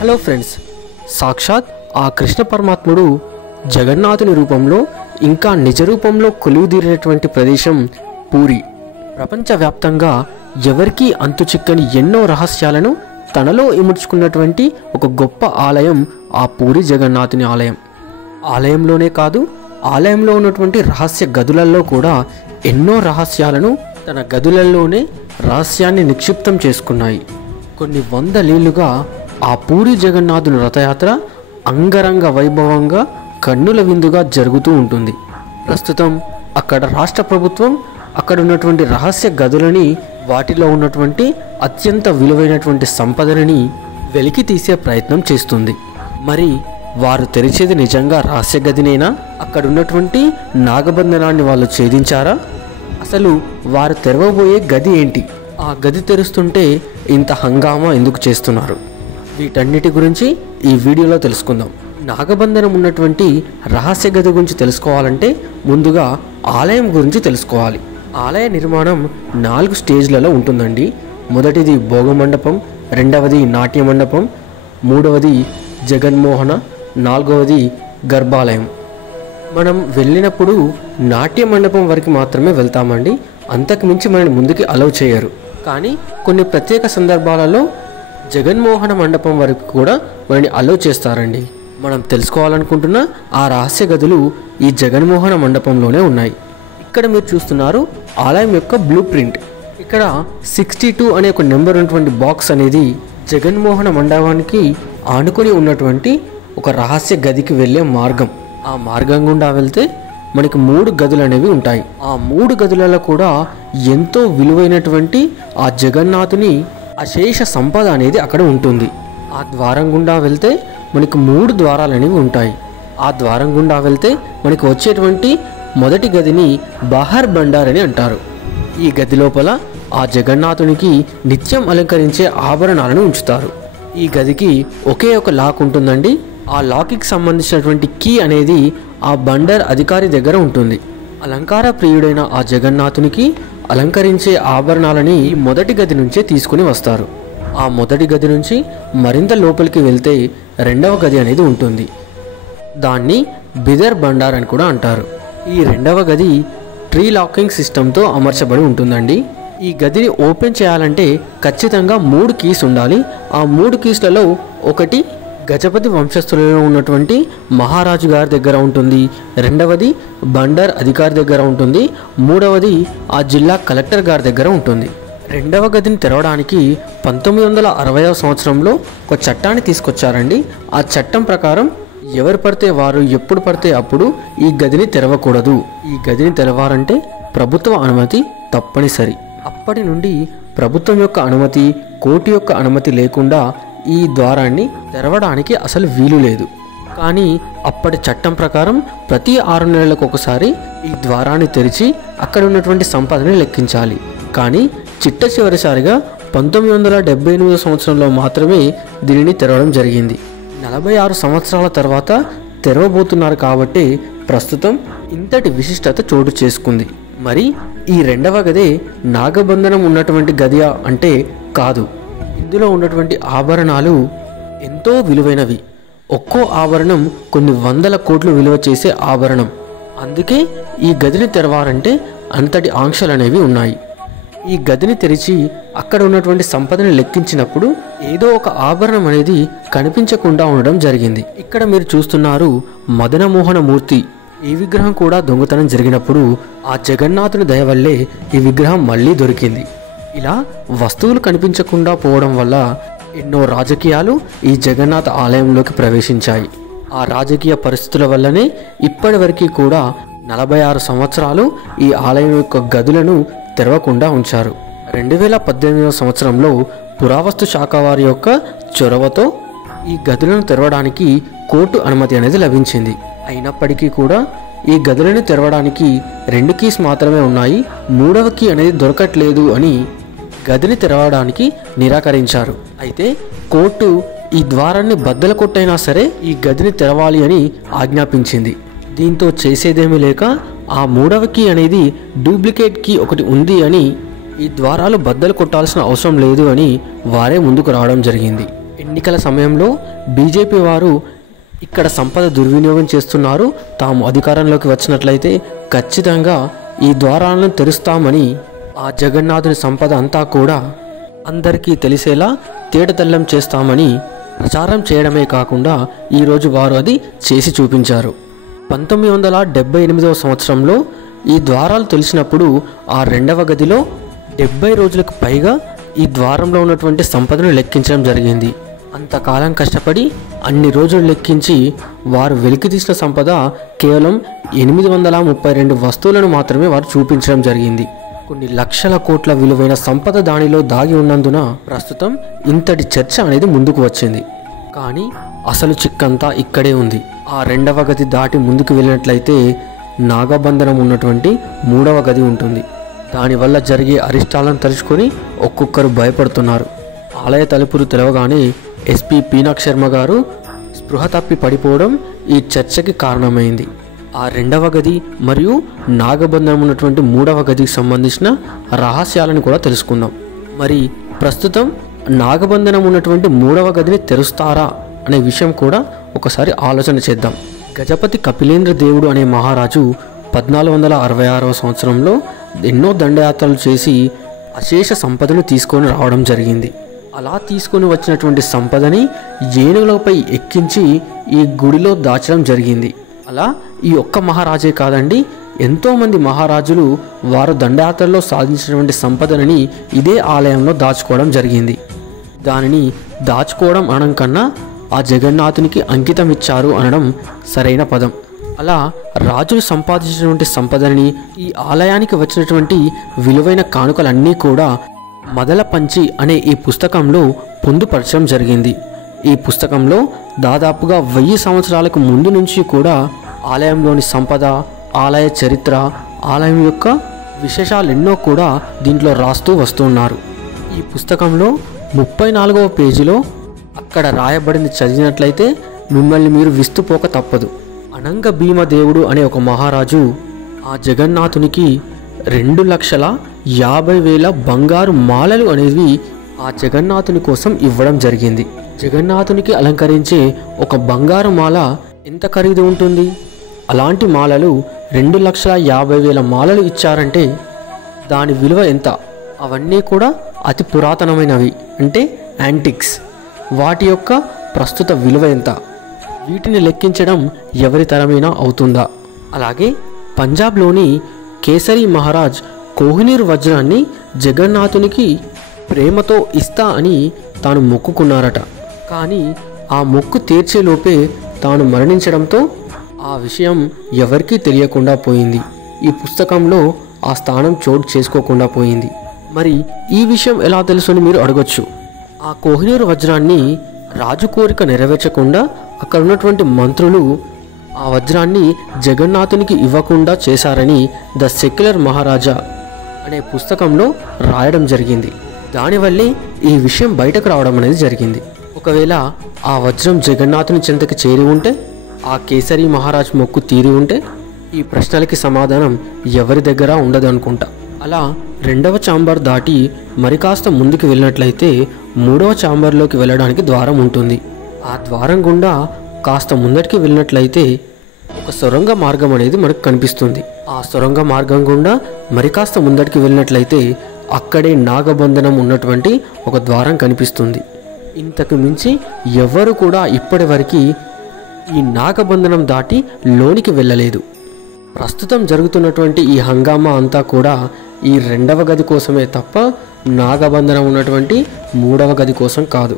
Hello friends, సాక్షాత్ ఆ కృష్ణ పరమాత్ముడు జగన్నాథుని రూపంలో ఇంకా నిజ రూపంలో కొలువుదీరినటువంటి ప్రదేశం పూరి. ప్రపంచవ్యాప్తంగా ఎవరికీ అంతుచిక్కని ఎన్నో రహస్యాలను తనలో ఇముడ్చుకున్నటువంటి ఒక గొప్ప ఆలయం ఆ పూరి జగన్నాథుని ఆలయం. ఆలయంలోనే కాదు, ఆలయంలో ఉన్నటువంటి రహస్య గదులలో కూడా ఎన్నో రహస్యాలను తన గదులలోనే రహస్యాన్ని నిక్షిప్తం చేసుకున్నాయి. కొన్ని వందలేళ్లుగా ఆ పూరి జగన్నాథుని రథయాత్ర అంగరంగ వైభవంగా కన్నుల విందుగా జరుగుతూ ఉంటుంది. ప్రస్తుతం అక్కడ రాష్ట్ర ప్రభుత్వం అక్కడ ఉన్నటువంటి రహస్య గదులని, వాటిలో ఉన్నటువంటి అత్యంత విలువైనటువంటి సంపదలని వెలికి తీసే ప్రయత్నం చేస్తుంది. మరి వారు తెరిచేది నిజంగా రహస్య గదినేనా? అక్కడ ఉన్నటువంటి నాగబంధనాన్ని వాళ్ళు ఛేదించారా? అసలు వారు తెరవబోయే గది ఏంటి? ఆ గది తెరుస్తుంటే ఇంత హంగామా ఎందుకు చేస్తున్నారు? వీటన్నిటి గురించి ఈ వీడియోలో తెలుసుకుందాం. నాగబంధనం ఉన్నటువంటి రహస్య గది గురించి తెలుసుకోవాలంటే ముందుగా ఆలయం గురించి తెలుసుకోవాలి. ఆలయ నిర్మాణం 4 స్టేజ్లలో ఉంటుందండి. మొదటిది భోగమండపం, రెండవది నాట్య మండపం, మూడవది జగన్మోహన, నాలుగవది గర్భాలయం. మనం వెళ్ళినప్పుడు నాట్య మండపం వరకు మాత్రమే వెళ్తామండి, అంతకు మించి మనని ముందుకి అలౌ చేయరు. కానీ కొన్ని ప్రత్యేక సందర్భాలలో జగన్మోహన మండపం వరకు కూడా మనని అలౌ చేస్తారండి. మనం తెలుసుకోవాలనుకుంటున్న ఆ రహస్య గదులు ఈ జగన్మోహన మండపంలోనే ఉన్నాయి. ఇక్కడ మీరు చూస్తున్నారు ఆలయం యొక్క బ్లూ ప్రింట్. ఇక్కడ 62 అనే ఒక నెంబర్ ఉన్నటువంటి బాక్స్ అనేది జగన్మోహన మండపానికి ఆనుకొని ఉన్నటువంటి ఒక రహస్య గదికి వెళ్ళే మార్గం. ఆ మార్గం గుండా వెళ్తే మనకి 3 గదులు అనేవి ఉంటాయి. ఆ 3 గదులలో కూడా ఎంతో విలువైనటువంటి ఆ జగన్నాథుని అశేష సంపద అనేది అక్కడ ఉంటుంది. ఆ ద్వారం గుండా వెళ్తే మనకి 3 ద్వారాలు అనేవి ఉంటాయి. ఆ ద్వారం గుండా వెళ్తే మనకి వచ్చేటువంటి మొదటి గదిని బహార్ బండార్ అని అంటారు. ఈ గది లోపల ఆ జగన్నాథునికి నిత్యం అలంకరించే ఆభరణాలను ఉంచుతారు. ఈ గదికి ఒకే ఒక లాక్ ఉంటుందండి. ఆ లాక్కి సంబంధించినటువంటి కీ అనేది ఆ బండర్ అధికారి దగ్గర ఉంటుంది. అలంకార ప్రియుడైన ఆ జగన్నాథునికి అలంకరించే ఆభరణాలని మొదటి గది నుంచే తీసుకుని వస్తారు. ఆ మొదటి గది నుంచి మరింత లోపలికి వెళ్తే రెండవ గది అనేది ఉంటుంది. దాన్ని బిదర్ బండార్ అని కూడా అంటారు. ఈ రెండవ గది ట్రీ లాకింగ్ సిస్టంతో అమర్చబడి ఉంటుందండి. ఈ గదిని ఓపెన్ చేయాలంటే ఖచ్చితంగా 3 కీస్ ఉండాలి. ఆ 3 కీస్లలో ఒకటి గజపతి వంశస్థులలో ఉన్నటువంటి మహారాజు గారి దగ్గర ఉంటుంది, రెండవది బండర్ అధికారి దగ్గర ఉంటుంది, మూడవది ఆ జిల్లా కలెక్టర్ గారి దగ్గర ఉంటుంది. రెండవ గదిని తెరవడానికి 1960వ సంవత్సరంలో ఒక చట్టాన్ని తీసుకొచ్చారండి. ఆ చట్టం ప్రకారం ఎవరు పడితే వారు ఎప్పుడు పడితే అప్పుడు ఈ గదిని తెరవకూడదు. ఈ గదిని తెరవాలంటే ప్రభుత్వ అనుమతి తప్పనిసరి. అప్పటి నుండి ప్రభుత్వం యొక్క అనుమతి, కోర్టు యొక్క అనుమతి లేకుండా ఈ ద్వారాన్ని తెరవడానికి అసలు వీలు లేదు. కానీ అప్పటి చట్టం ప్రకారం ప్రతి 6 నెలలకు ఒకసారి ఈ ద్వారాన్ని తెరిచి అక్కడ ఉన్నటువంటి సంపదని లెక్కించాలి. కానీ చిట్ట చివరిసారిగా 1978 సంవత్సరంలో మాత్రమే దీనిని తెరవడం జరిగింది. 46 సంవత్సరాల తర్వాత తెరవబోతున్నారు కాబట్టి ప్రస్తుతం ఇంతటి విశిష్టత చోటు చేసుకుంది. మరి ఈ రెండవ గదే నాగబంధనం ఉన్నటువంటి గదియా అంటే కాదు. ఇందులో ఉన్నటువంటి ఆభరణాలు ఎంతో విలువైనవి. ఒక్కో ఆభరణం కొన్ని 100 కోట్లు విలువ చేసే ఆభరణం. అందుకే ఈ గదిని తెరవాలంటే అంతటి ఆంక్షలు అనేవి ఉన్నాయి. ఈ గదిని తెరిచి అక్కడ ఉన్నటువంటి సంపదని లెక్కించినప్పుడు ఏదో ఒక ఆభరణం అనేది కనిపించకుండా ఉండడం జరిగింది. ఇక్కడ మీరు చూస్తున్నారు మదనమోహన మూర్తి. ఈ విగ్రహం కూడా దొంగతనం జరిగినప్పుడు ఆ జగన్నాథుని దయ వల్లే ఈ విగ్రహం మళ్ళీ దొరికింది. ఇలా వస్తువులు కనిపించకుండా పోవడం వల్ల ఎన్నో రాజకీయాలు ఈ జగన్నాథ ఆలయంలోకి ప్రవేశించాయి. ఆ రాజకీయ పరిస్థితుల వల్లనే ఇప్పటి వరకు కూడా 46 సంవత్సరాలు ఈ ఆలయం యొక్క గదులను తెరవకుండా ఉంచారు. 2018వ సంవత్సరంలో పురావస్తు శాఖ వారి యొక్క చొరవతో ఈ గదులను తెరవడానికి కోర్టు అనుమతి అనేది లభించింది. అయినప్పటికీ కూడా ఈ గదులను తెరవడానికి 2 కీస్ మాత్రమే ఉన్నాయి, 3వ కీ అనేది దొరకట్లేదు అని గదిని తెరవడానికి నిరాకరించారు. అయితే కోర్టు ఈ ద్వారాన్ని బద్దలు కొట్టైనా సరే ఈ గదిని తెరవాలి అని ఆజ్ఞాపించింది. దీంతో చేసేదేమీ లేక ఆ 3వ కీ అనేది డూప్లికేట్ కీ ఒకటి ఉంది అని, ఈ ద్వారాలు బద్దలు కొట్టాల్సిన అవసరం లేదు అని వారే ముందుకు రావడం జరిగింది. ఎన్నికల సమయంలో బీజేపీ వారు ఇక్కడ సంపద దుర్వినియోగం చేస్తున్నారు, తాము అధికారంలోకి వచ్చినట్లయితే ఖచ్చితంగా ఈ ద్వారాలను తెరుస్తామని ఆ జగన్నాథుని సంపద అంతా కూడా అందరికీ తెలిసేలా తేటతెల్లం చేస్తామని ప్రచారం చేయడమే కాకుండా ఈరోజు వారు అది చేసి చూపించారు. 1978వ సంవత్సరంలో ఈ ద్వారాలు తెలిసినప్పుడు ఆ రెండవ గదిలో 70 రోజులకు పైగా ఈ ద్వారంలో ఉన్నటువంటి సంపదను లెక్కించడం జరిగింది. అంతకాలం కష్టపడి అన్ని రోజులు లెక్కించి వారు వెలికితీసిన సంపద కేవలం 832 వస్తువులను మాత్రమే వారు చూపించడం జరిగింది. కొన్ని లక్షల కోట్ల విలువైన సంపద దానిలో దాగి ఉన్నందున ప్రస్తుతం ఇంతటి చర్చ అనేది ముందుకు వచ్చింది. కానీ అసలు చిక్కంతా ఇక్కడే ఉంది. ఆ రెండవ గది దాటి ముందుకు వెళ్ళినట్లయితే నాగబంధనం ఉన్నటువంటి 3వ గది ఉంటుంది. దానివల్ల జరిగే అరిష్టాలను తలుచుకొని ఒక్కొక్కరు భయపడుతున్నారు. ఆలయ తలుపులు తెరవగానే ఎస్పీ పీనాక్ష్ శర్మ గారు స్పృహ తప్పి పడిపోవడం ఈ చర్చకి కారణమైంది. ఆ రెండవ గది మరియు నాగబంధనం ఉన్నటువంటి 3వ గదికి సంబంధించిన రహస్యాలను కూడా తెలుసుకుందాం. మరి ప్రస్తుతం నాగబంధనం ఉన్నటువంటి 3వ గదిని తెరుస్తారా అనే విషయం కూడా ఒకసారి ఆలోచన చేద్దాం. గజపతి కపిలేంద్ర దేవుడు అనే మహారాజు 1466వ సంవత్సరంలో ఎన్నో దండయాత్రలు చేసి అశేష సంపదను తీసుకొని రావడం జరిగింది. అలా తీసుకొని వచ్చినటువంటి సంపదని ఏనుగులపై ఎక్కించి ఈ గుడిలో దాచడం జరిగింది. అలా ఈ ఒక్క మహారాజే కాదండి, ఎంతోమంది మహారాజులు వారు దండయాత్రలో సాధించినటువంటి సంపదనని ఇదే ఆలయంలో దాచుకోవడం జరిగింది. దానిని దాచుకోవడం అనడం కన్నా ఆ జగన్నాథునికి అంకితం ఇచ్చారు అనడం సరైన పదం. అలా రాజులు సంపాదించినటువంటి సంపదని, ఈ ఆలయానికి వచ్చినటువంటి విలువైన కానుకలన్నీ కూడా మదలపంచి అనే ఈ పుస్తకంలో పొందుపరచడం జరిగింది. ఈ పుస్తకంలో దాదాపుగా 1000 సంవత్సరాలకు ముందు నుంచి కూడా ఆలయంలోని సంపద, ఆలయ చరిత్ర, ఆలయం యొక్క విశేషాలు ఎన్నో కూడా దీంట్లో రాస్తూ వస్తున్నారు. ఈ పుస్తకంలో 34వ పేజీలో అక్కడ రాయబడింది చదివినట్లయితే మిమ్మల్ని మీరు విస్తుపోక తప్పదు. అనంగ భీమదేవుడు అనే ఒక మహారాజు ఆ జగన్నాథునికి 2,50,000 బంగారు మాలలు అనేవి ఆ జగన్నాథుని కోసం ఇవ్వడం జరిగింది. జగన్నాథునికి అలంకరించే ఒక బంగారు మాల ఎంత ఖరీదు ఉంటుంది? అలాంటి మాలలు 2,50,000 మాలలు ఇచ్చారంటే దాని విలువ ఎంత? అవన్నీ కూడా అతి పురాతనమైనవి, అంటే యాంటిక్స్. వాటి యొక్క ప్రస్తుత విలువ ఎంత? వీటిని లెక్కించడం ఎవరి తరమైనా అవుతుందా? అలాగే పంజాబ్లోని కేసరి మహారాజ్ కోహినూర్ వజ్రాన్ని జగన్నాథునికి ప్రేమతో ఇస్తా అని తాను మొక్కుకున్నారట. కానీ ఆ మొక్కు తీర్చేలోపే తాను మరణించడంతో ఆ విషయం ఎవరికీ తెలియకుండా పోయింది. ఈ పుస్తకంలో ఆ స్థానం చోటు చేసుకోకుండా పోయింది. మరి ఈ విషయం ఎలా తెలుసుని మీరు అడగొచ్చు. ఆ కోహినూర్ వజ్రాన్ని రాజు కోరిక నెరవేర్చకుండా అక్కడ ఉన్నటువంటి మంత్రులు ఆ వజ్రాన్ని జగన్నాథునికి ఇవ్వకుండా చేశారని ద సెక్యులర్ మహారాజా అనే పుస్తకంలో రాయడం జరిగింది. దానివల్లే ఈ విషయం బయటకు రావడం అనేది జరిగింది. ఒకవేళ ఆ వజ్రం జగన్నాథుని చెంతకి చేరి ఉంటే, ఆ కేసరి మహారాజ్ మొక్కు తీరి ఉంటే ఈ ప్రశ్నలకి సమాధానం ఎవరి దగ్గర ఉండదు అనుకుంటా. అలా 2వ ఛాంబర్ దాటి మరి కాస్త ముందుకు వెళ్ళినట్లయితే 3వ ఛాంబర్లోకి వెళ్ళడానికి ద్వారం ఉంటుంది. ఆ ద్వారం గుండా కాస్త ముందటికి వెళ్ళినట్లయితే ఒక సొరంగ మార్గం అనేది మనకు కనిపిస్తుంది. ఆ సొరంగ మార్గం గుండా మరి కాస్త ముందటికి వెళ్ళినట్లయితే అక్కడే నాగబంధనం ఉన్నటువంటి ఒక ద్వారం కనిపిస్తుంది. ఇంతకు మించి ఎవరు కూడా ఇప్పటి వరకు ఈ నాగబంధనం దాటి లోనికి వెళ్ళలేదు. ప్రస్తుతం జరుగుతున్నటువంటి ఈ హంగామా అంతా కూడా ఈ 2వ గది కోసమే తప్ప నాగబంధనం ఉన్నటువంటి 3వ గది కోసం కాదు.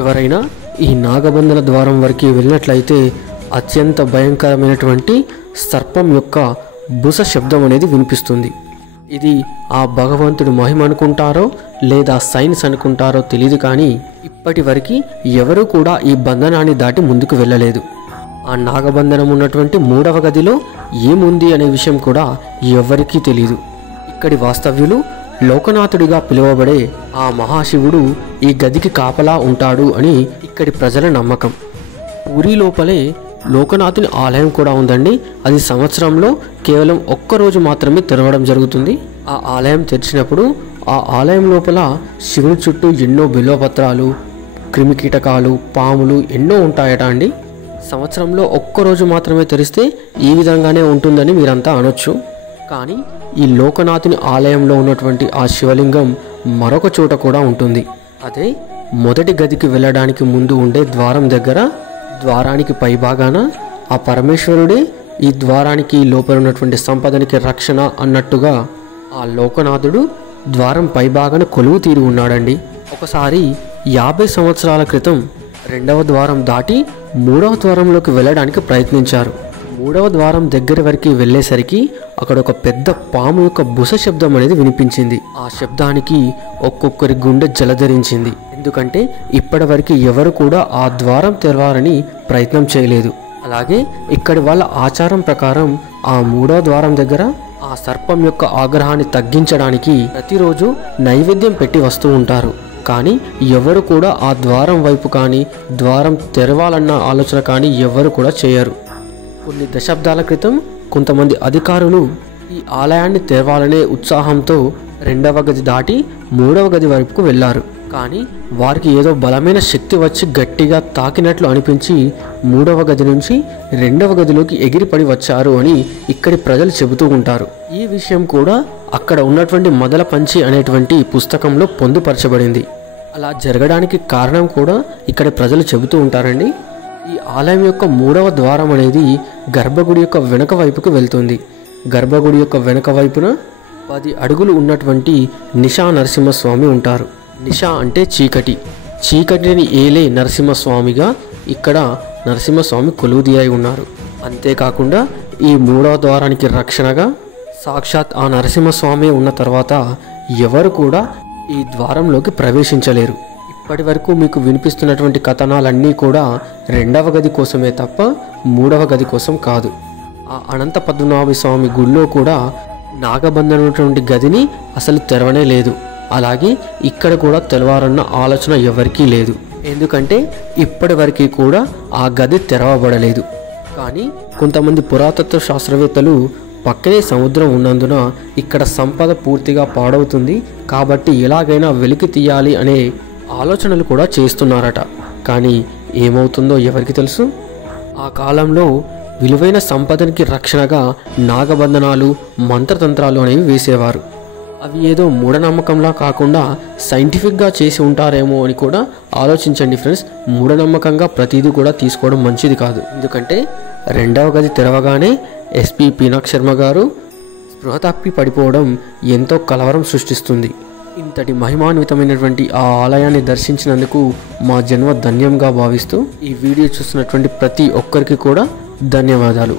ఎవరైనా ఈ నాగబంధన ద్వారం వరకు వెళ్ళినట్లయితే అత్యంత భయంకరమైనటువంటి సర్పం యొక్క బుస శబ్దం అనేది వినిపిస్తుంది. ఇది ఆ భగవంతుడు మహిమ అనుకుంటారో లేదా సైన్స్ అనుకుంటారో తెలియదు, కానీ ఇప్పటి వరకు ఎవరు కూడా ఈ బంధనాన్ని దాటి ముందుకు వెళ్ళలేదు. ఆ నాగబంధనం ఉన్నటువంటి 3వ గదిలో ఏముంది అనే విషయం కూడా ఎవరికీ తెలియదు. ఇక్కడి వాస్తవ్యులు లోకనాథుడిగా పిలువబడే ఆ మహాశివుడు ఈ గదికి కాపలా ఉంటాడు అని ఇక్కడి ప్రజల నమ్మకం. పూరి లోపలే లోకనాథుని ఆలయం కూడా ఉందండి. అది సంవత్సరంలో కేవలం ఒక్కరోజు మాత్రమే తెరవడం జరుగుతుంది. ఆ ఆలయం తెరిచినప్పుడు ఆ ఆలయం లోపల శివుని చుట్టూ ఎన్నో బిల్వపత్రాలు, క్రిమికీటకాలు, పాములు ఎన్నో ఉంటాయట అండి. సంవత్సరంలో ఒక్కరోజు మాత్రమే తెరిస్తే ఈ విధంగానే ఉంటుందని మీరంతా అనొచ్చు. కానీ ఈ లోకనాథుని ఆలయంలో ఉన్నటువంటి ఆ శివలింగం మరొక చోట కూడా ఉంటుంది. అదే మొదటి గదికి వెళ్ళడానికి ముందు ఉండే ద్వారం దగ్గర, ద్వారానికి పైభాగాన ఆ పరమేశ్వరుడే ఈ ద్వారానికి లోపల ఉన్నటువంటి సంపదనికి రక్షణ అన్నట్టుగా ఆ లోకనాథుడు ద్వారం పైభాగాన కొలువు తీరి ఉన్నాడండి. ఒకసారి 50 సంవత్సరాల క్రితం రెండవ ద్వారం దాటి మూడవ ద్వారంలోకి వెళ్ళడానికి ప్రయత్నించారు. మూడవ ద్వారం దగ్గర వరకు వెళ్ళేసరికి అక్కడ ఒక పెద్ద పాము యొక్క బుస శబ్దం అనేది వినిపించింది. ఆ శబ్దానికి ఒక్కొక్కరి గుండె జలధరించింది. ఎందుకంటే ఇప్పటి వరకు ఎవరు కూడా ఆ ద్వారం తెరవాలని ప్రయత్నం చేయలేదు. అలాగే ఇక్కడి వాళ్ళ ఆచారం ప్రకారం ఆ మూడవ ద్వారం దగ్గర ఆ సర్పం యొక్క ఆగ్రహాన్ని తగ్గించడానికి ప్రతిరోజు నైవేద్యం పెట్టి వస్తూ ఉంటారు. కానీ ఎవరు కూడా ఆ ద్వారం వైపు కానీ ద్వారం తెరవాలన్న ఆలోచన కానీ ఎవరు కూడా చేయరు. కొన్ని దశాబ్దాల క్రితం కొంతమంది అధికారులు ఈ ఆలయాన్ని తెరవాలనే ఉత్సాహంతో రెండవ గది దాటి మూడవ గది వైపుకు వెళ్ళారు. కానీ వారికి ఏదో బలమైన శక్తి వచ్చి గట్టిగా తాకినట్లు అనిపించి మూడవ గది నుంచి రెండవ గదిలోకి ఎగిరిపడి వచ్చారు అని ఇక్కడి ప్రజలు చెబుతూ ఉంటారు. ఈ విషయం కూడా అక్కడ ఉన్నటువంటి మొదల పంచి అనేటువంటి పుస్తకంలో పొందుపరచబడింది. అలా జరగడానికి కారణం కూడా ఇక్కడ ప్రజలు చెబుతూ ఉంటారండి. ఈ ఆలయం యొక్క మూడవ ద్వారం అనేది గర్భగుడి యొక్క వెనుక వైపుకు వెళ్తుంది. గర్భగుడి యొక్క వెనుక వైపున 10 అడుగులు ఉన్నటువంటి నిశా నరసింహస్వామి ఉంటారు. నిశా అంటే చీకటి, చీకటిని ఏలే నరసింహస్వామిగా ఇక్కడ నరసింహస్వామి కొలువుదీరై ఉన్నారు. అంతేకాకుండా ఈ మూడవ ద్వారానికి రక్షణగా సాక్షాత్ ఆ నరసింహస్వామి ఉన్న తర్వాత ఎవరు కూడా ఈ ద్వారంలోకి ప్రవేశించలేరు. ఇప్పటి వరకు మీకు వినిపిస్తున్నటువంటి కథనాలన్నీ కూడా రెండవ గది కోసమే తప్ప మూడవ గది కోసం కాదు. ఆ అనంత పద్మనాభ స్వామి గుళ్ళో కూడా నాగబంధనటువంటి గదిని అసలు తెరవనే లేదు. అలాగే ఇక్కడ కూడా తెరవాలన్న ఆలోచన ఎవరికీ లేదు. ఎందుకంటే ఇప్పటి వరకు కూడా ఆ గది తెరవబడలేదు. కానీ కొంతమంది పురాతత్వ శాస్త్రవేత్తలు పక్కనే సముద్రం ఉన్నందున ఇక్కడ సంపద పూర్తిగా పాడవుతుంది కాబట్టి ఎలాగైనా వెలికి తీయాలి అనే ఆలోచనలు కూడా చేస్తున్నారట. కానీ ఏమవుతుందో ఎవరికి తెలుసు. ఆ కాలంలో విలువైన సంపదనికి రక్షణగా నాగబంధనాలు, మంత్రతంత్రాలు అనేవి వేసేవారు. అవి ఏదో మూఢనమ్మకంలా కాకుండా సైంటిఫిక్గా చేసి ఉంటారేమో అని కూడా ఆలోచించండి ఫ్రెండ్స్. మూఢనమ్మకంగా ప్రతిదీ కూడా తీసుకోవడం మంచిది కాదు. ఎందుకంటే రెండవ గది తెరవగానే ఎస్పీ పీనాక్ శర్మ గారు స్పృహ తప్పి పడిపోవడం ఎంతో కలవరం సృష్టిస్తుంది. ఇంతటి మహిమాన్వితమైనటువంటి ఆ ఆలయాన్ని దర్శించినందుకు మా జన్మ ధన్యంగా భావిస్తూ ఈ వీడియో చూస్తున్నటువంటి ప్రతి ఒక్కరికి కూడా ధన్యవాదాలు.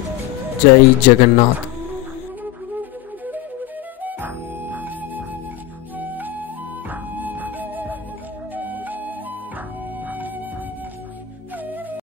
జై జగన్నాథ్.